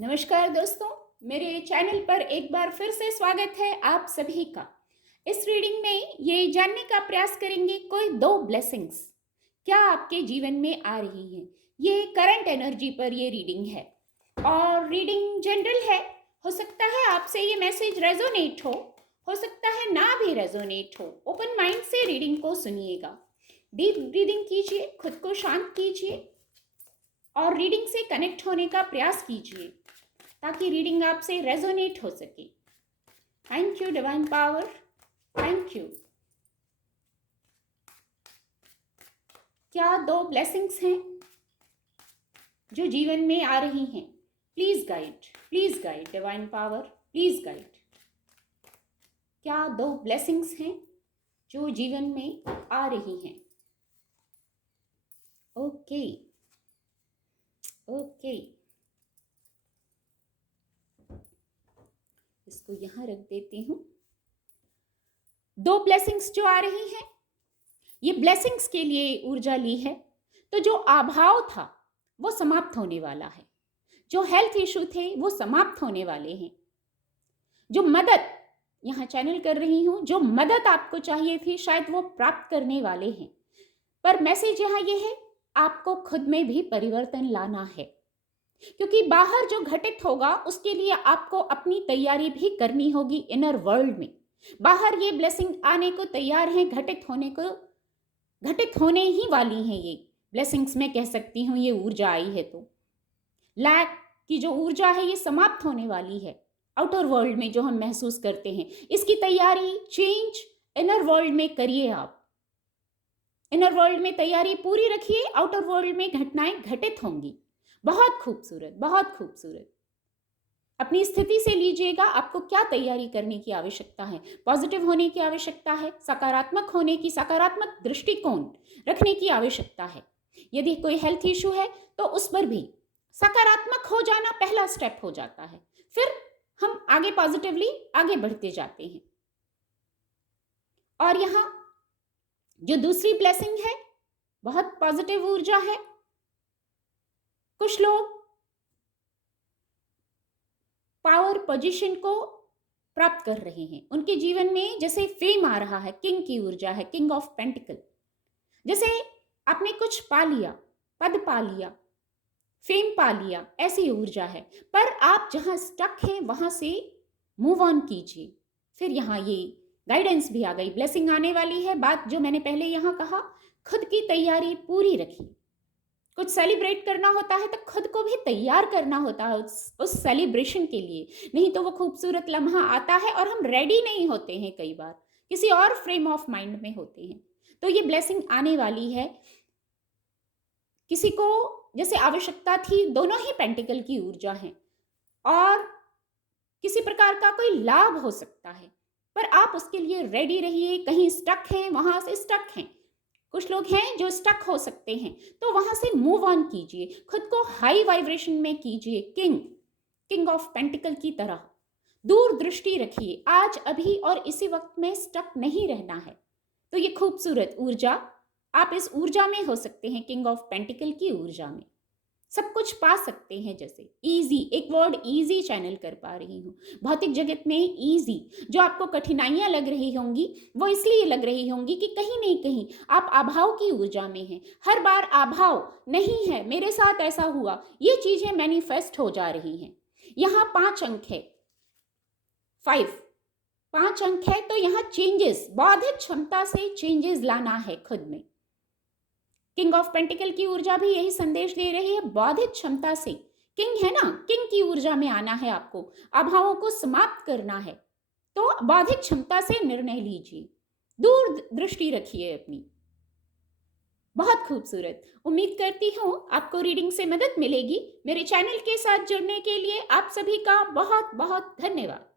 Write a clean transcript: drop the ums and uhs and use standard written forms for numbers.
नमस्कार दोस्तों, मेरे चैनल पर एक बार फिर से स्वागत है आप सभी का। इस रीडिंग में ये जानने का प्रयास करेंगे कोई दो ब्लेसिंग्स क्या आपके जीवन में आ रही हैं। ये करंट एनर्जी पर ये रीडिंग है और रीडिंग जनरल है। हो सकता है आपसे ये मैसेज रेजोनेट हो सकता है ना भी रेजोनेट हो। ओपन माइंड से रीडिंग को सुनिएगा। डीप ब्रीदिंग कीजिए, खुद को शांत कीजिए और रीडिंग से कनेक्ट होने का प्रयास कीजिए ताकि रीडिंग आपसे रेजोनेट हो सके। Thank you divine power, thank you. क्या दो ब्लेसिंग्स हैं जो जीवन में आ रही हैं? Please guide divine power, please guide. क्या दो ब्लेसिंग्स हैं जो जीवन में आ रही हैं? ओके ओके, इसको यहां रख देती हूं। दो ब्लेसिंग्स जो आ रही हैं, ये ब्लेसिंग्स के लिए ऊर्जा ली है। तो जो अभाव था वो समाप्त होने वाला है, जो हेल्थ इशू थे वो समाप्त होने वाले हैं। जो मदद यहाँ चैनल कर रही हूँ, जो मदद आपको चाहिए थी शायद वो प्राप्त करने वाले हैं। पर मैसेज यहाँ ये है, आपको खुद में भी परिवर्तन लाना है, क्योंकि बाहर जो घटित होगा उसके लिए आपको अपनी तैयारी भी करनी होगी। इनर वर्ल्ड में बाहर ये ब्लेसिंग आने को तैयार है, घटित होने ही वाली हैं ये ब्लेसिंग्स। मैं कह सकती हूँ ये ऊर्जा आई है तो लैक की जो ऊर्जा है ये समाप्त होने वाली है। आउटर वर्ल्ड में जो हम महसूस करते हैं, इसकी तैयारी चेंज इनर वर्ल्ड में करिए। आप इनर वर्ल्ड में तैयारी पूरी रखिए, आउटर वर्ल्ड में घटनाएं घटित होंगी। बहुत खूबसूरत, बहुत खूबसूरत। अपनी स्थिति से लीजिएगा, आपको क्या तैयारी करने की आवश्यकता है। पॉजिटिव होने की आवश्यकता है, सकारात्मक होने की, सकारात्मक दृष्टिकोण रखने की आवश्यकता है। यदि कोई हेल्थ इशू है तो उस पर भी सकारात्मक हो जाना पहला स्टेप हो जाता है, फिर हम आगे पॉजिटिवली आगे बढ़ते जाते हैं। और यहाँ जो दूसरी ब्लेसिंग है बहुत पॉजिटिव ऊर्जा है। कुछ लोग पावर पोजीशन को प्राप्त कर रहे हैं, उनके जीवन में जैसे फेम आ रहा है, किंग की ऊर्जा है, किंग ऑफ पेंटिकल। जैसे आपने कुछ पा लिया, पद पा लिया, फेम पा लिया, ऐसी ऊर्जा है। पर आप जहां स्टक हैं वहां से मूव ऑन कीजिए। फिर यहाँ ये गाइडेंस भी आ गई, ब्लेसिंग आने वाली है। बात जो मैंने पहले यहाँ कहा, खुद की तैयारी पूरी रखिए। कुछ सेलिब्रेट करना होता है तो खुद को भी तैयार करना होता है उस सेलिब्रेशन के लिए। नहीं तो वो खूबसूरत लम्हा आता है और हम रेडी नहीं होते हैं, कई बार किसी और फ्रेम ऑफ माइंड में होते हैं। तो ये ब्लेसिंग आने वाली है। किसी को जैसे आवश्यकता थी, दोनों ही पेंटिकल की ऊर्जा है और किसी प्रकार का कोई लाभ हो सकता है, पर आप उसके लिए रेडी रहिए। कहीं स्टक हैं, वहां से स्टक हैं। कुछ लोग हैं जो स्टक हो सकते हैं, तो वहां से मूव ऑन कीजिए, खुद को हाई वाइब्रेशन में कीजिए। किंग ऑफ पेंटिकल की तरह दूर दृष्टि रखिए। आज अभी और इसी वक्त में स्टक नहीं रहना है। तो ये खूबसूरत ऊर्जा, आप इस ऊर्जा में हो सकते हैं, किंग ऑफ पेंटिकल की ऊर्जा में सब कुछ पा सकते हैं। जैसे इजी, एक वर्ड इजी चैनल कर पा रही हूँ। भौतिक जगत में इजी, जो आपको कठिनाइयां लग रही होंगी वो इसलिए लग रही होंगी कि कहीं नहीं कहीं आप अभाव की ऊर्जा में हैं। हर बार अभाव नहीं है, मेरे साथ ऐसा हुआ, ये चीजें मैनिफेस्ट हो जा रही हैं। यहाँ 5 अंक है, 5 अंक है। तो यहाँ चेंजेस, बौद्धिक क्षमता से चेंजेस लाना है खुद में। किंग ऑफ पेंटिकल की ऊर्जा भी यही संदेश दे रही है, बौद्धिक क्षमता से। किंग है ना, किंग की ऊर्जा में आना है आपको, अभावों को समाप्त करना है। तो बौद्धिक क्षमता से निर्णय लीजिए, दूर दृष्टि रखिए अपनी। बहुत खूबसूरत। उम्मीद करती हूँ आपको रीडिंग से मदद मिलेगी। मेरे चैनल के साथ जुड़ने के लिए आप सभी का बहुत बहुत धन्यवाद।